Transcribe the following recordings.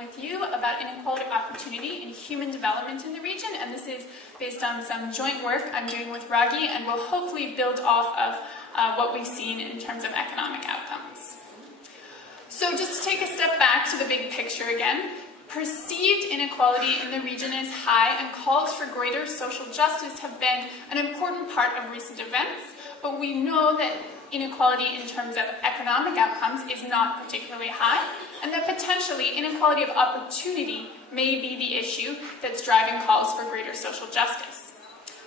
with you about inequality of opportunity and human development in the region, and this is based on some joint work I'm doing with Ragi, and will hopefully build off of what we've seen in terms of economic outcomes. So just to take a step back to the big picture again, perceived inequality in the region is high, and calls for greater social justice have been an important part of recent events, but we know that inequality in terms of economic outcomes is not particularly high, and that potentially inequality of opportunity may be the issue that's driving calls for greater social justice.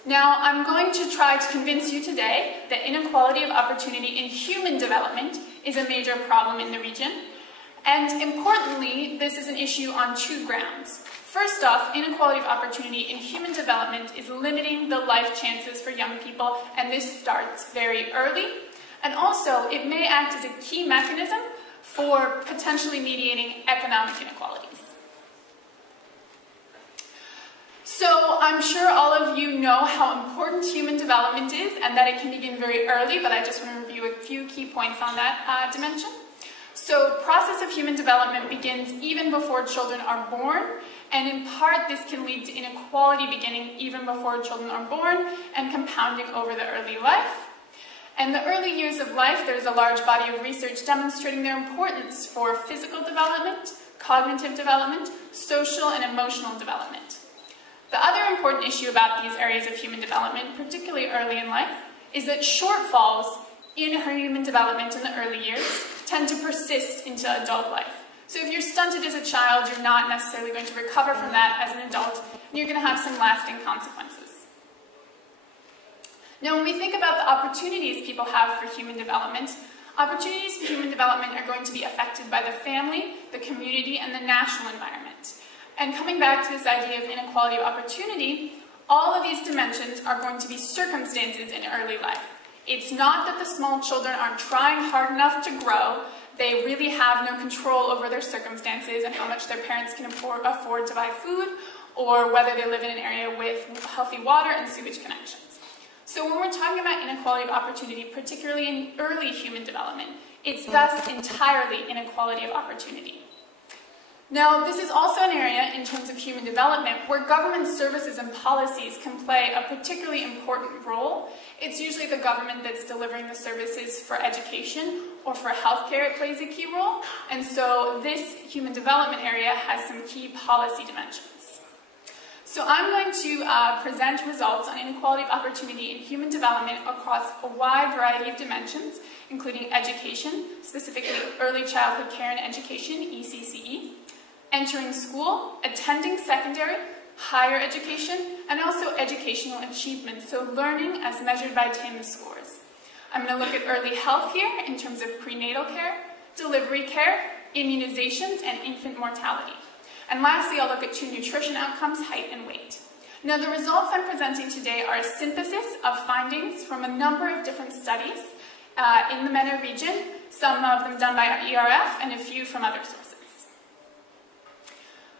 Now, I'm going to try to convince you today that inequality of opportunity in human development is a major problem in the region, and importantly, this is an issue on two grounds. First off, inequality of opportunity in human development is limiting the life chances for young people, and this starts very early. And also, it may act as a key mechanism for potentially mediating economic inequalities. So I'm sure all of you know how important human development is and that it can begin very early, but I just want to review a few key points on that dimension. So process of human development begins even before children are born, and in part this can lead to inequality beginning even before children are born and compounding over the early life. In the early years of life, there's a large body of research demonstrating their importance for physical development, cognitive development, social and emotional development. The other important issue about these areas of human development, particularly early in life, is that shortfalls in human development in the early years tend to persist into adult life. So if you're stunted as a child, you're not necessarily going to recover from that as an adult, and you're going to have some lasting consequences. Now, when we think about the opportunities people have for human development, opportunities for human development are going to be affected by the family, the community, and the national environment. And coming back to this idea of inequality of opportunity, all of these dimensions are going to be circumstances in early life. It's not that the small children aren't trying hard enough to grow. They really have no control over their circumstances and how much their parents can afford to buy food, or whether they live in an area with healthy water and sewage connections. So when we're talking about inequality of opportunity, particularly in early human development, it's thus entirely inequality of opportunity. Now, this is also an area in terms of human development where government services and policies can play a particularly important role. It's usually the government that's delivering the services for education or for healthcare. It plays a key role. And so this human development area has some key policy dimensions. So I'm going to present results on inequality of opportunity in human development across a wide variety of dimensions, including education, specifically early childhood care and education, ECCE, entering school, attending secondary, higher education, and also educational achievement, so learning as measured by TIMSS scores. I'm going to look at early health here in terms of prenatal care, delivery care, immunizations, and infant mortality. And lastly, I'll look at two nutrition outcomes, height and weight. Now, the results I'm presenting today are a synthesis of findings from a number of different studies in the MENA region, some of them done by ERF and a few from other sources.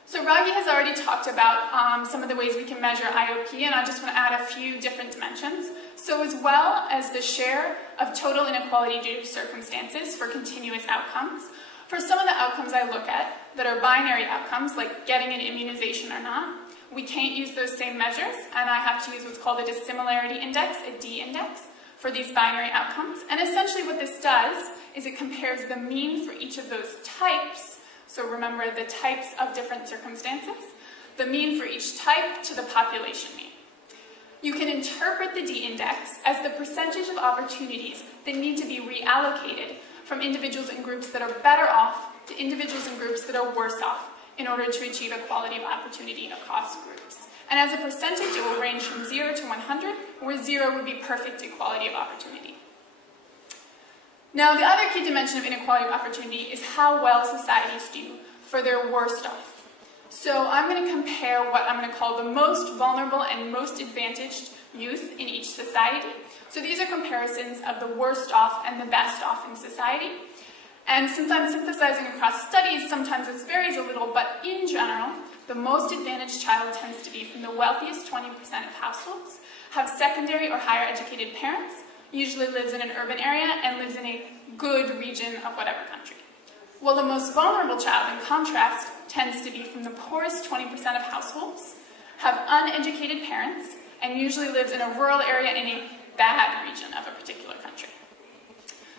So Ragi has already talked about some of the ways we can measure IOP, and I just want to add a few different dimensions. So as well as the share of total inequality due to circumstances for continuous outcomes, for some of the outcomes I look at that are binary outcomes, like getting an immunization or not, we can't use those same measures, and I have to use what's called a dissimilarity index, a D index, for these binary outcomes. And essentially what this does is it compares the mean for each of those types. So remember the types of different circumstances, the mean for each type to the population mean. You can interpret the D index as the percentage of opportunities that need to be reallocated from individuals and groups that are better off to individuals and groups that are worse off in order to achieve equality of opportunity across groups. And as a percentage, it will range from 0 to 100, where 0 would be perfect equality of opportunity. Now, the other key dimension of inequality of opportunity is how well societies do for their worst off. So I'm going to compare what I'm going to call the most vulnerable and most advantaged youth in each society. So these are comparisons of the worst off and the best off in society. And since I'm synthesizing across studies, sometimes this varies a little, but in general, the most advantaged child tends to be from the wealthiest 20% of households, have secondary or higher educated parents, usually lives in an urban area, and lives in a good region of whatever country. while the most vulnerable child, in contrast, tends to be from the poorest 20% of households, have uneducated parents, and usually lives in a rural area in a bad region of a particular country.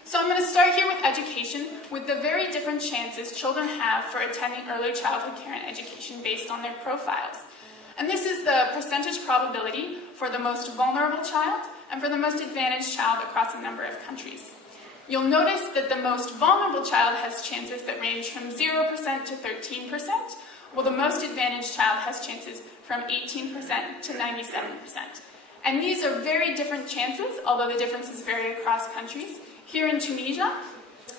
So I'm going to start here with education, with the very different chances children have for attending early childhood care and education based on their profiles. And this is the percentage probability for the most vulnerable child and for the most advantaged child across a number of countries. You'll notice that the most vulnerable child has chances that range from 0% to 13%, while the most advantaged child has chances from 18% to 97%. And these are very different chances, although the differences vary across countries. Here in Tunisia,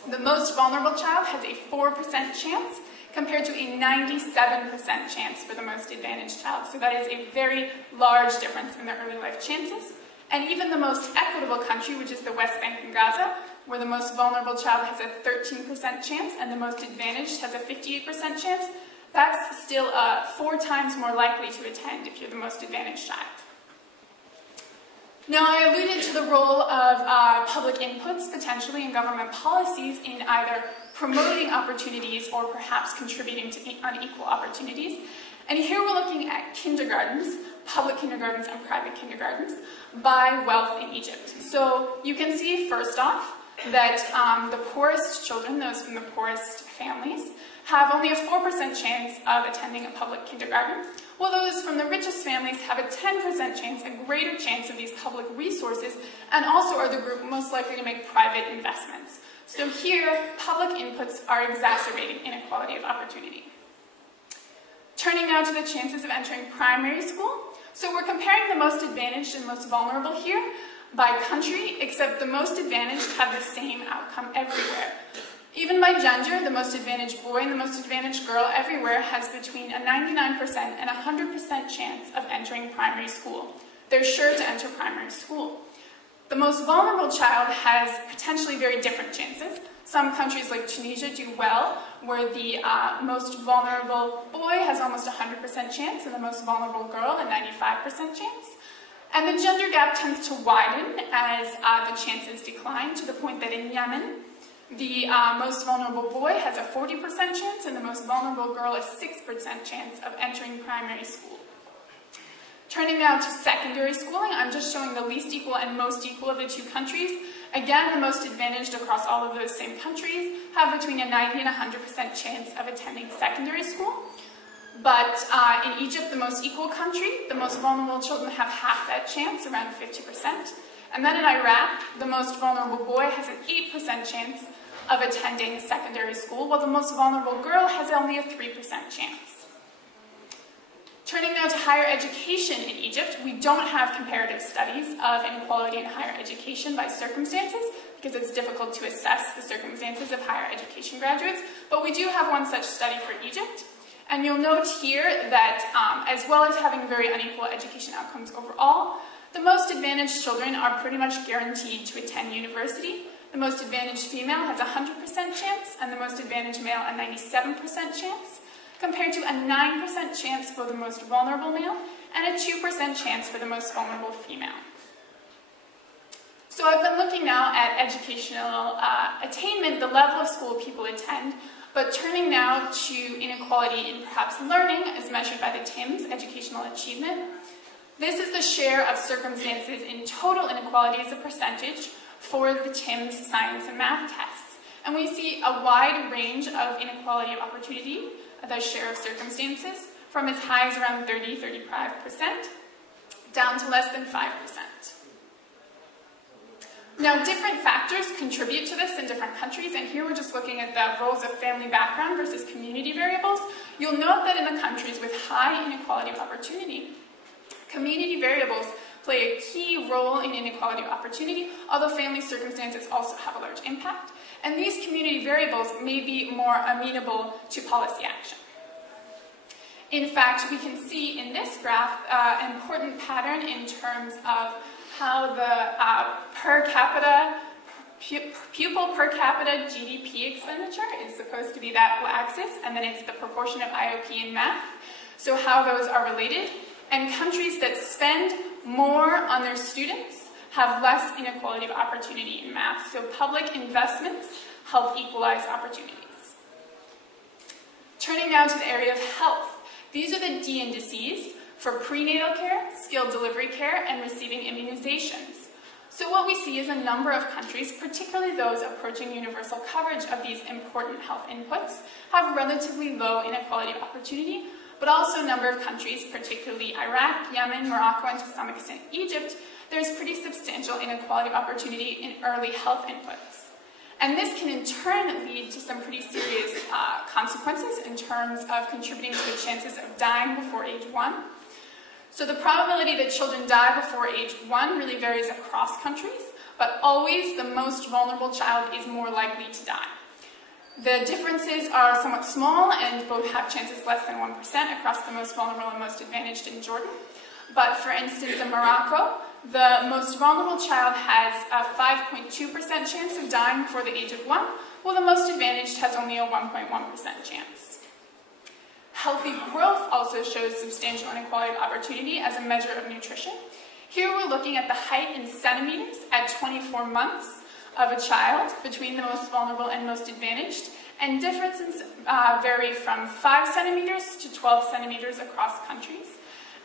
the most vulnerable child has a 4% chance compared to a 97% chance for the most advantaged child. So that is a very large difference in their early life chances. And even the most equitable country, which is the West Bank and Gaza, where the most vulnerable child has a 13% chance and the most advantaged has a 58% chance, that's still 4 times more likely to attend if you're the most advantaged child. Now, I alluded to the role of public inputs, potentially, in government policies in either promoting opportunities or perhaps contributing to unequal opportunities. And here we're looking at kindergartens, public kindergartens and private kindergartens, by wealth in Egypt. So you can see, first off, that the poorest children, those from the poorest families, have only a 4% chance of attending a public kindergarten, while those from the richest families have a 10% chance, a greater chance of these public resources, and also are the group most likely to make private investments. So here, public inputs are exacerbating inequality of opportunity. Turning now to the chances of entering primary school. So we're comparing the most advantaged and most vulnerable here by country, except the most advantaged have the same outcome everywhere. Even by gender, the most advantaged boy and the most advantaged girl everywhere has between a 99% and 100% chance of entering primary school. They're sure to enter primary school. The most vulnerable child has potentially very different chances. Some countries like Tunisia do well, where the most vulnerable boy has almost 100% chance and the most vulnerable girl a 95% chance. And the gender gap tends to widen as the chances decline, to the point that in Yemen, the most vulnerable boy has a 40% chance and the most vulnerable girl a 6% chance of entering primary school. Turning now to secondary schooling, I'm just showing the least equal and most equal of the two countries. Again, the most advantaged across all of those same countries have between a 90 and 100% chance of attending secondary school. But in Egypt, the most equal country, the most vulnerable children have half that chance, around 50%. And then in Iraq, the most vulnerable boy has an 8% chance of attending secondary school, while the most vulnerable girl has only a 3% chance. Turning now to higher education in Egypt, we don't have comparative studies of inequality in higher education by circumstances, because it's difficult to assess the circumstances of higher education graduates, but we do have one such study for Egypt. And you'll note here that as well as having very unequal education outcomes overall, the most advantaged children are pretty much guaranteed to attend university. The most advantaged female has a 100% chance, and the most advantaged male a 97% chance, compared to a 9% chance for the most vulnerable male, and a 2% chance for the most vulnerable female. So I've been looking now at educational attainment, the level of school people attend, but turning now to inequality in perhaps learning as measured by the TIMSS, educational achievement. This is the share of circumstances in total inequality as a percentage for the TIMSS science and math tests. And we see a wide range of inequality of opportunity, the share of circumstances, from as high as around 30–35%, down to less than 5%. Now, different factors contribute to this in different countries, and here we're just looking at the roles of family background versus community variables. You'll note that in the countries with high inequality of opportunity, community variables play a key role in inequality of opportunity, although family circumstances also have a large impact. And these community variables may be more amenable to policy action. In fact, we can see in this graph an important pattern in terms of how the pupil per capita GDP expenditure is supposed to be that axis, and then it's the proportion of IOP in math, so how those are related. And countries that spend more on their students have less inequality of opportunity in math, so public investments help equalize opportunities. Turning now to the area of health. These are the D indices for prenatal care, skilled delivery care, and receiving immunizations. So what we see is a number of countries, particularly those approaching universal coverage of these important health inputs, have relatively low inequality of opportunity, but also a number of countries, particularly Iraq, Yemen, Morocco, and to some extent Egypt, there's pretty substantial inequality of opportunity in early health inputs. And this can in turn lead to some pretty serious consequences in terms of contributing to the chances of dying before age 1. So the probability that children die before age 1 really varies across countries, but always the most vulnerable child is more likely to die. The differences are somewhat small and both have chances less than 1% across the most vulnerable and most advantaged in Jordan. But for instance, in Morocco, the most vulnerable child has a 5.2% chance of dying before the age of 1, while the most advantaged has only a 1.1% chance. Healthy growth also shows substantial inequality of opportunity as a measure of nutrition. Here we're looking at the height in centimeters at 24 months of a child between the most vulnerable and most advantaged, and differences vary from 5 centimeters to 12 centimeters across countries.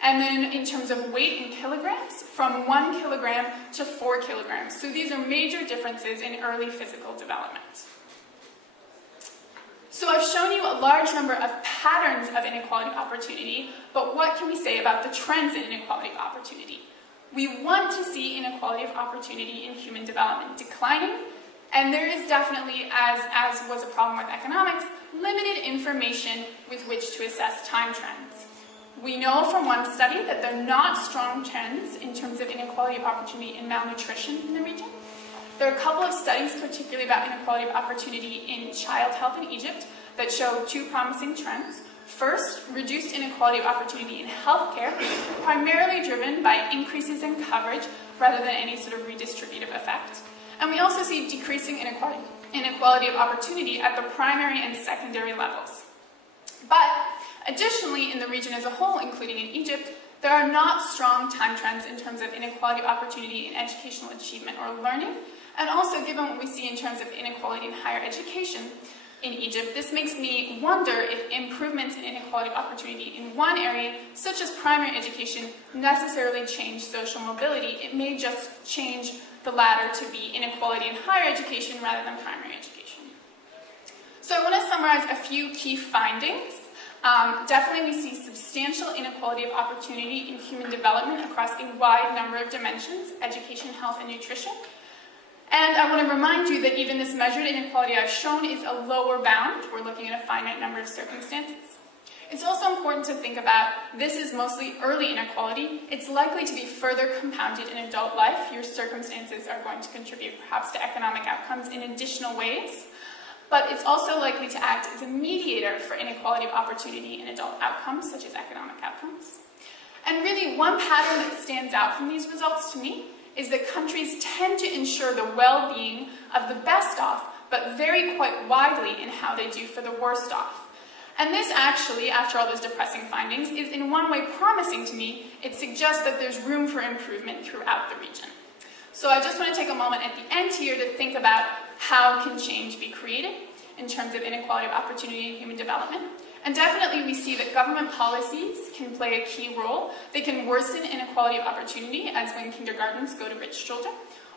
And then in terms of weight in kilograms, from 1 kilogram to 4 kilograms. So these are major differences in early physical development. So I've shown you a large number of patterns of inequality of opportunity, but what can we say about the trends in inequality of opportunity? We want to see inequality of opportunity in human development declining, and there is definitely, as was a problem with economics, limited information with which to assess time trends. We know from one study that there are not strong trends in terms of inequality of opportunity in malnutrition in the region. There are a couple of studies, particularly about inequality of opportunity in child health in Egypt, that show 2 promising trends. First, reduced inequality of opportunity in healthcare, primarily driven by increases in coverage rather than any sort of redistributive effect. And we also see decreasing inequality of opportunity at the primary and secondary levels. But additionally, in the region as a whole, including in Egypt, there are not strong time trends in terms of inequality of opportunity in educational achievement or learning. And also, given what we see in terms of inequality in higher education in Egypt, this makes me wonder if improvements in inequality of opportunity in one area, such as primary education, necessarily change social mobility. It may just change the latter to be inequality in higher education rather than primary education. So I want to summarize a few key findings. Definitely we see substantial inequality of opportunity in human development across a wide number of dimensions, education, health, and nutrition. And I want to remind you that even this measured inequality I've shown is a lower bound. We're looking at a finite number of circumstances. It's also important to think about this is mostly early inequality. It's likely to be further compounded in adult life. Your circumstances are going to contribute perhaps to economic outcomes in additional ways. But it's also likely to act as a mediator for inequality of opportunity in adult outcomes, such as economic outcomes. And really, one pattern that stands out from these results to me is that countries tend to ensure the well-being of the best off, but vary quite widely in how they do for the worst off. And this actually, after all those depressing findings, is in one way promising to me. It suggests that there's room for improvement throughout the region. So I just want to take a moment at the end here to think about how can change be created in terms of inequality of opportunity in human development. And definitely we see that government policies can play a key role. They can worsen inequality of opportunity, as when kindergartens go to rich children,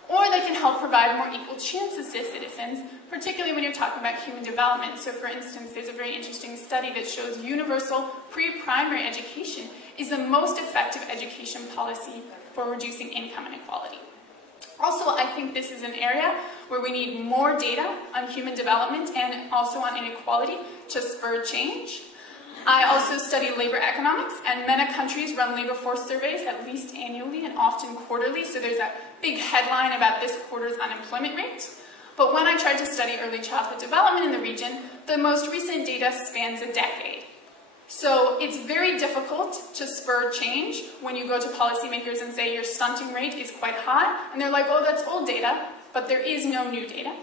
or they can help provide more equal chances to citizens, particularly when you're talking about human development. So for instance, there's a very interesting study that shows universal pre-primary education is the most effective education policy for reducing income inequality. Also, I think this is an area where we need more data on human development and also on inequality to spur change. I also study labor economics, and many countries run labor force surveys at least annually and often quarterly, so there's a big headline about this quarter's unemployment rate. But when I tried to study early childhood development in the region, the most recent data spans a decade. So it's very difficult to spur change when you go to policymakers and say your stunting rate is quite high, and they're like, oh, that's old data, but there is no new data.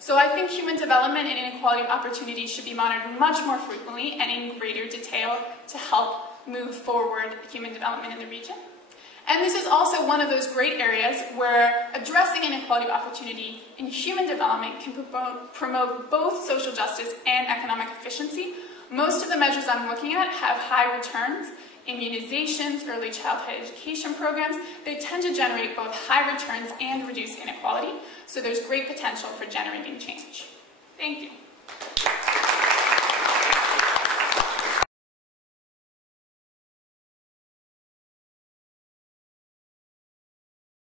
So I think human development and inequality of opportunity should be monitored much more frequently and in greater detail to help move forward human development in the region. And this is also one of those great areas where addressing inequality of opportunity in human development can promote both social justice and economic efficiency, Most of the measures I'm looking at have high returns. Immunizations, early childhood education programs, they tend to generate both high returns and reduce inequality, so there's great potential for generating change. Thank you.